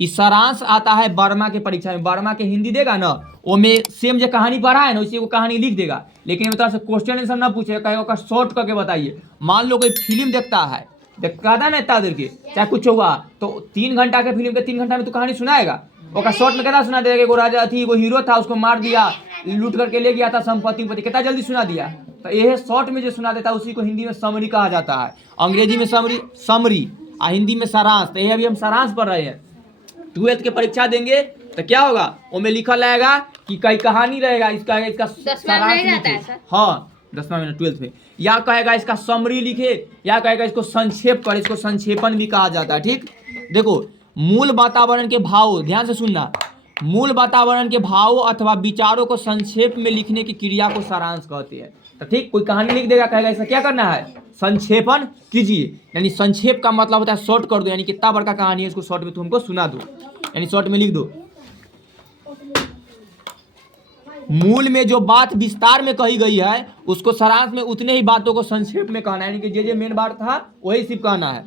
इस सारांश आता है वर्मा के परीक्षा में। वर्मा के हिंदी देगा ना, वो में सेम जो कहानी पढ़ा है ना उसी को कहानी लिख देगा, लेकिन तरह से क्वेश्चन आंसर ना पूछे, कहेगा शॉर्ट करके बताइए। मान लो कोई फिल्म देखता है, देखता था ना इतना देर के, चाहे कुछ हुआ तो 3 घंटा के फिल्म के 3 घंटा में तो कहानी सुनाएगा। वो शॉर्ट में कितना सुना देगा, वो राजा थी, वो हीरो था, उसको मार दिया, लूट करके ले गया था संपत्ति, कितना जल्दी सुना दिया। तो यह शॉर्ट में जो सुना देता है उसी को हिंदी में समरी कहा जाता है। अंग्रेजी में समरी और हिंदी में सारांश। तो यह अभी हम सारांश पढ़ रहे हैं। 12th के परीक्षा देंगे तो क्या होगा, उसमें लिखल रहेगा कि कई कहानी रहेगा, इसका सारांश लिखे। हाँ 10वां महीना 12th में, या कहेगा इसका समरी लिखे, या कहेगा इसको संक्षेप कर, इसको संक्षेपण भी कहा जाता है। ठीक, देखो मूल वातावरण के भाव, ध्यान से सुनना, मूल वातावरण के भाव अथवा विचारों को संक्षेप में लिखने की क्रिया को सारांश कहते हैं। तो ठीक, कोई कहानी लिख देगा, कहेगा इसका क्या करना है, संक्षेपण कीजिए। यानी संक्षेप का मतलब होता है शॉर्ट कर दो, यानी कितना बड़का कहानी है इसको शॉर्ट में तुमको सुना दो, यानी शॉर्ट में लिख दो। मूल में जो बात विस्तार में कही गई है उसको सारांश में उतने ही बातों को संक्षेप में कहना है, यानी कि जो मेन बात था वही सिर्फ कहना है।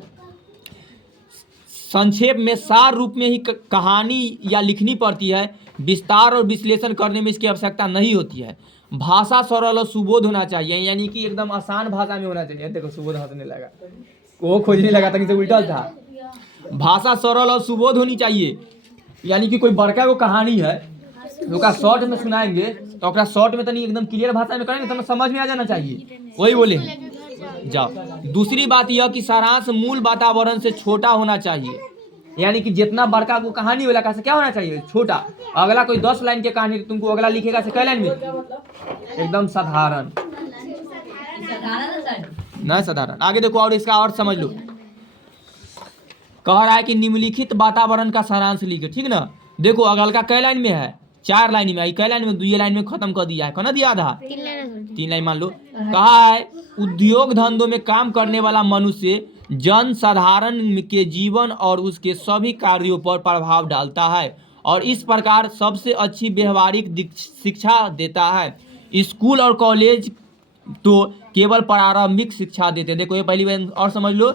संक्षेप में सार रूप में ही कहानी या लिखनी पड़ती है, विस्तार और विश्लेषण करने में इसकी आवश्यकता नहीं होती है। भाषा सरल और सुबोध होना चाहिए, यानी कि एकदम आसान भाषा में होना चाहिए। देखो सुबोध हंसने लगा, वो खोजने लगा था कि उल्टा था। भाषा सरल और सुबोध होनी चाहिए, यानी कि कोई बड़का वो कहानी है तो शॉर्ट में सुनाएंगे तो शॉर्ट में तो नहीं, एकदम क्लियर भाषा में करेंगे तो समझ में आ जाना चाहिए, वही बोले जाओ। दूसरी बात यह कि सारांश मूल वातावरण से छोटा होना चाहिए, यानी कि जितना बड़का वो कहानी वाला कैसे क्या होना चाहिए, छोटा। अगला कोई 10 लाइन की कहानी तुमको अगला लिखेगा से कै लाइन में, एकदम साधारण, नहीं साधारण। आगे देखो और इसका अर्थ समझ लो। कह रहा है कि निम्नलिखित वातावरण का सारांश लिखे, ठीक ना। देखो अगला कै लाइन में है, 4 लाइन में आई, कै लाइन में, 2 लाइन में खत्म कर दिया है, कहना दिया था 3 लाइन मान लो। कहा है उद्योग धंधों में काम करने वाला मनुष्य जन साधारण के जीवन और उसके सभी कार्यों पर प्रभाव डालता है और इस प्रकार सबसे अच्छी व्यवहारिक शिक्षा देता है। स्कूल और कॉलेज तो केवल प्रारंभिक शिक्षा देते हैं। देखो ये पहली बार और समझ लो।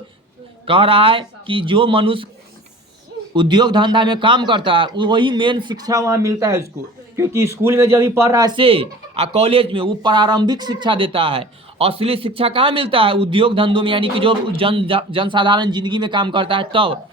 कह रहा है कि जो मनुष्य उद्योग धंधा में काम करता है वही मेन शिक्षा वहाँ मिलता है उसको, क्योंकि स्कूल में जब भी पढ़ रहा है से और कॉलेज में वो प्रारंभिक शिक्षा देता है। असली शिक्षा कहाँ मिलता है, उद्योग धंधों में, यानी कि जो जनसाधारण जिंदगी में काम करता है तब।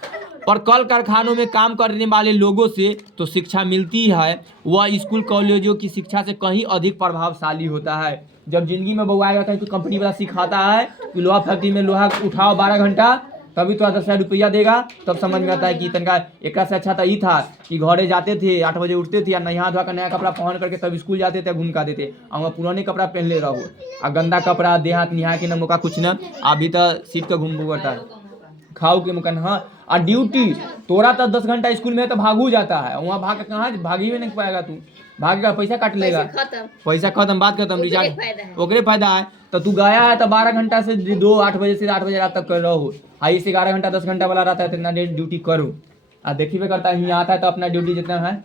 पर कल कारखानों में काम करने वाले लोगों से तो शिक्षा मिलती है, वह स्कूल कॉलेजों की शिक्षा से कहीं अधिक प्रभावशाली होता है। जब जिंदगी में बउआया जाता है तो कंपनी वाला सिखाता है कि लोहा फैक्ट्री में लोहा उठाओ 12 घंटा, तभी तो 10,000 रुपया देगा, तब समझ में आता है कि तनका एक से अच्छा तो ये था कि घरे जाते थे 8 बजे उठते थे, नहा धोआ कर नया कपड़ा पहन करके तब स्कूल जाते थे, घूम के आते थे। और पुराने कपड़ा पहन ले रहो और गंदा कपड़ा देह हाथ निहा के न मौका कुछ न, अभी तो सीट का घूम करता है खाओ के मुकन। हाँ और ड्यूटी तोरा तो 10 घंटा स्कूल में तो भागू जाता है, वहाँ भाग कहाँ भागी भी नहीं पाएगा, तू भागेगा पैसा काट लेगा, पैसा खत्म, बात खत्म, रिचार्ज ओकरे फायदा है। तो तू गया है तो 12 घंटा से 8 बजे से 8 बजे रात तक कर रहो, हाई से 11 घंटा 10 घंटा वाला रहता है तो इतना देर ड्यूटी करो। देखी भी करता है, यहाँ आता है तो अपना ड्यूटी जितना है।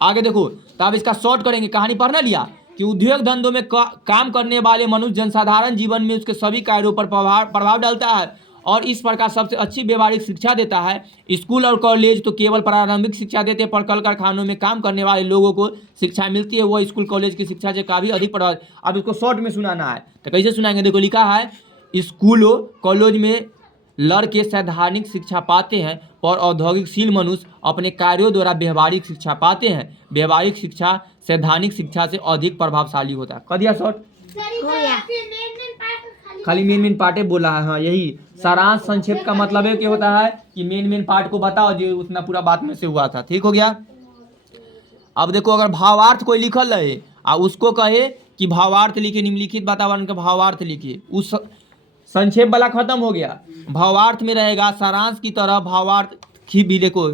आगे देखो तो अब इसका शॉर्ट करेंगे, कहानी पढ़ना लिया कि उद्योग धंधों में काम करने वाले मनुष्य जनसाधारण जीवन में उसके सभी कार्यों पर प्रभाव डालता है और इस प्रकार सबसे अच्छी व्यवहारिक शिक्षा देता है। स्कूल और कॉलेज तो केवल प्रारंभिक शिक्षा देते हैं, पर कल कारखानों में काम करने वाले लोगों को शिक्षा मिलती है, वह स्कूल कॉलेज की शिक्षा से काफ़ी अधिक प्रभाव। अब इसको शॉर्ट में सुनाना है तो कैसे सुनाएंगे, देखो लिखा है स्कूलों कॉलेज में लड़के सैद्धांतिक शिक्षा पाते हैं पर औद्योगिकशील मनुष्य अपने कार्यों द्वारा व्यवहारिक शिक्षा पाते हैं। व्यवहारिक शिक्षा सैद्धांतिक शिक्षा से अधिक प्रभावशाली होता है। कह दिया शॉर्ट, खाली मेन पार्टे बोला है। हाँ यही सारांश संक्षेप का मतलब है कि होता है कि मेन पार्ट को बताओ जो उतना पूरा बात में से हुआ था। ठीक हो गया। अब देखो अगर भावार्थ कोई लिखल रहे और उसको कहे कि भावार्थ लिखे, निम्नलिखित वातावरण का भावार्थ लिखिए, उस संक्षेप वाला खत्म हो गया। भावार्थ में रहेगा सारांश की तरह भावार्थ की भी। देखो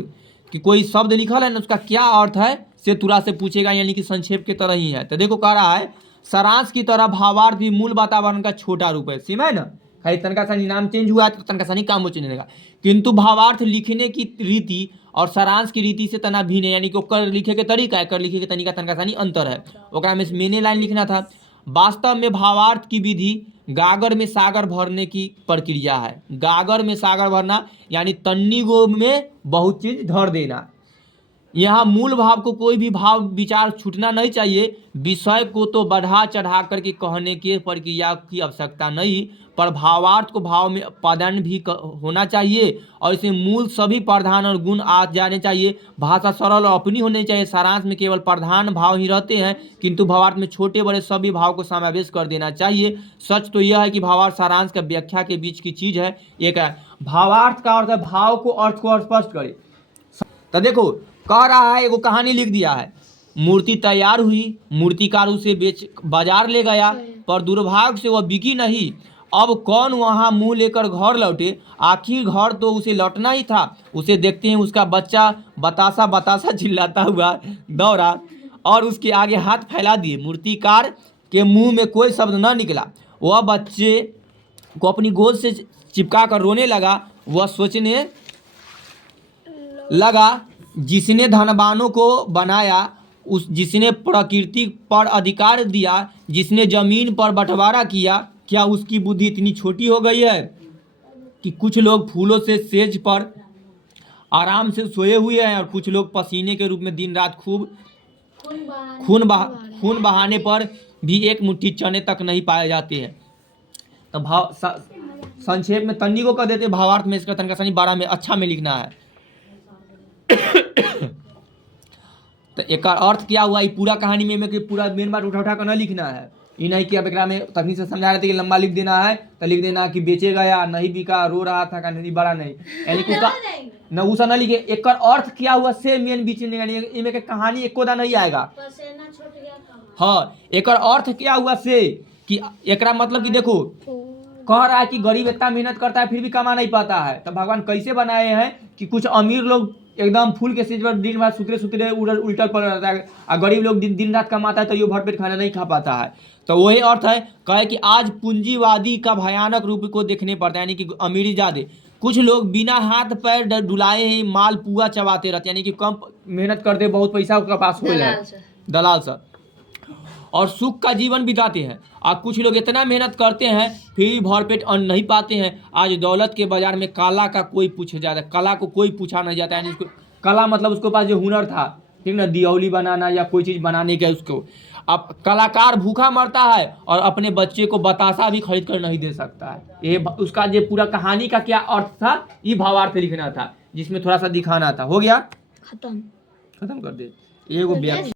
कि कोई शब्द लिखल है ना उसका क्या अर्थ है से तुरा से पूछेगा, यानी कि संक्षेप की तरह ही है। तो देखो कह रहा है सारांश की तरह भावार्थ भी मूल वातावरण का छोटा रूप है। सीमा है ना, खाली तनका सा नाम चेंज हुआ तो तनका सा काम चेंज होगा, किंतु भावार्थ लिखने की रीति और सारांश की रीति से तना भिन्न है, यानी कि ओकर लिखे के तरीका है, कर लिखे के तरीका तनका सा अंतर है। ओकरा में मेने लाइन लिखना था। वास्तव में भावार्थ की विधि गागर में सागर भरने की प्रक्रिया है। गागर में सागर भरना यानी तन्नी गो में बहुत चीज धर देना। यहाँ मूल भाव को कोई भी भाव विचार छूटना नहीं चाहिए। विषय को तो बढ़ा चढ़ा करके कहने की प्रक्रिया की आवश्यकता नहीं, पर भावार्थ को भाव में प्राधान्य भी होना चाहिए और इसमें मूल सभी प्रधान और गुण आ जाने चाहिए। भाषा सरल और अपनी होनी चाहिए। सारांश में केवल प्रधान भाव ही रहते हैं, किंतु भावार्थ में छोटे बड़े सभी भाव को समावेश कर देना चाहिए। सच तो यह है कि भावार्थ सारांश का व्याख्या के बीच की चीज है। एक है भावार्थ का अर्थ है भाव को अर्थ को स्पष्ट करे। तो देखो कह रहा है, एगो कहानी लिख दिया है। मूर्ति तैयार हुई, मूर्तिकार उसे बेच बाजार ले गया, पर दुर्भाग्य से वह बिकी नहीं। अब कौन वहां मुंह लेकर घर लौटे? आखिर घर तो उसे लौटना ही था। उसे देखते हैं उसका बच्चा बतासा बतासा चिल्लाता हुआ दौड़ा और उसके आगे हाथ फैला दिए। मूर्तिकार के मुंह में कोई शब्द न निकला। वह बच्चे को अपनी गोद से चिपका कर रोने लगा। वह सोचने लगा, जिसने धनवानों को बनाया, उस जिसने प्रकृति पर अधिकार दिया, जिसने जमीन पर बंटवारा किया, क्या उसकी बुद्धि इतनी छोटी हो गई है कि कुछ लोग फूलों से सेज पर आराम से सोए हुए हैं और कुछ लोग पसीने के रूप में दिन रात खूब खून बहाने पर भी एक मुट्ठी चने तक नहीं पाए जाते हैं। तो भाव संक्षेप में तन्नी को कह देते, भावार्थ में इसका तनका सनी 12 में अच्छा में लिखना है। तो एक अर्थ क्या हुआ, ये पूरा कहानी में पूरा मेन बात उठा उठा कर न लिखना है। ये नहीं कि अब एक में तकनीक से समझा रहे थे कि लंबा लिख देना है, तो लिख देना कि बेचे गया, नहीं बिका, रो रहा था, नहीं बड़ा नहीं, यानी कि उसका न उसा न लिखे। एक अर्थ क्या हुआ से मेन बीच में कहानी एको दा नहीं आएगा। हाँ, एक अर्थ क्या हुआ से कि एक मतलब कि देखो कह रहा है कि गरीब इतना मेहनत करता है फिर भी कमा नहीं पाता है। तो भगवान कैसे बनाए हैं कि कुछ अमीर लोग एकदम फूल के सीज पर दिन रात सुतरे सुतरे उल्टा पड़ रहता है, और गरीब लोग दिन रात कमाता है तो ये भरपेट खाना नहीं खा पाता है। तो वही अर्थ है, कहे कि आज पूंजीवादी का भयानक रूप को देखने पड़ता है, यानी कि अमीरी ज़्यादा। कुछ लोग बिना हाथ पैर डुलाए ही माल पुआ चबाते रहते, यानी कि कम मेहनत करते, बहुत पैसा उसका पास हो जाए, दलाल सब, और सुख का जीवन बिताते हैं। और कुछ लोग इतना मेहनत करते हैं फिर भी भरपेट अन्न नहीं पाते हैं। आज दौलत के बाजार में कला का कोई पूछा जाता है, कला को कोई पूछा नहीं जाता है। उसको कला मतलब उसके पास जो हुनर था, ठीक ना, दियौली बनाना या कोई चीज़ बनाने का, उसको अब कलाकार भूखा मरता है और अपने बच्चे को बतासा भी खरीद कर नहीं दे सकता है। ये उसका जो पूरा कहानी का क्या अर्थ था, ये भावार्थ लिखना था, जिसमें थोड़ा सा दिखाना था। हो गया, खत्म कर दे। एगो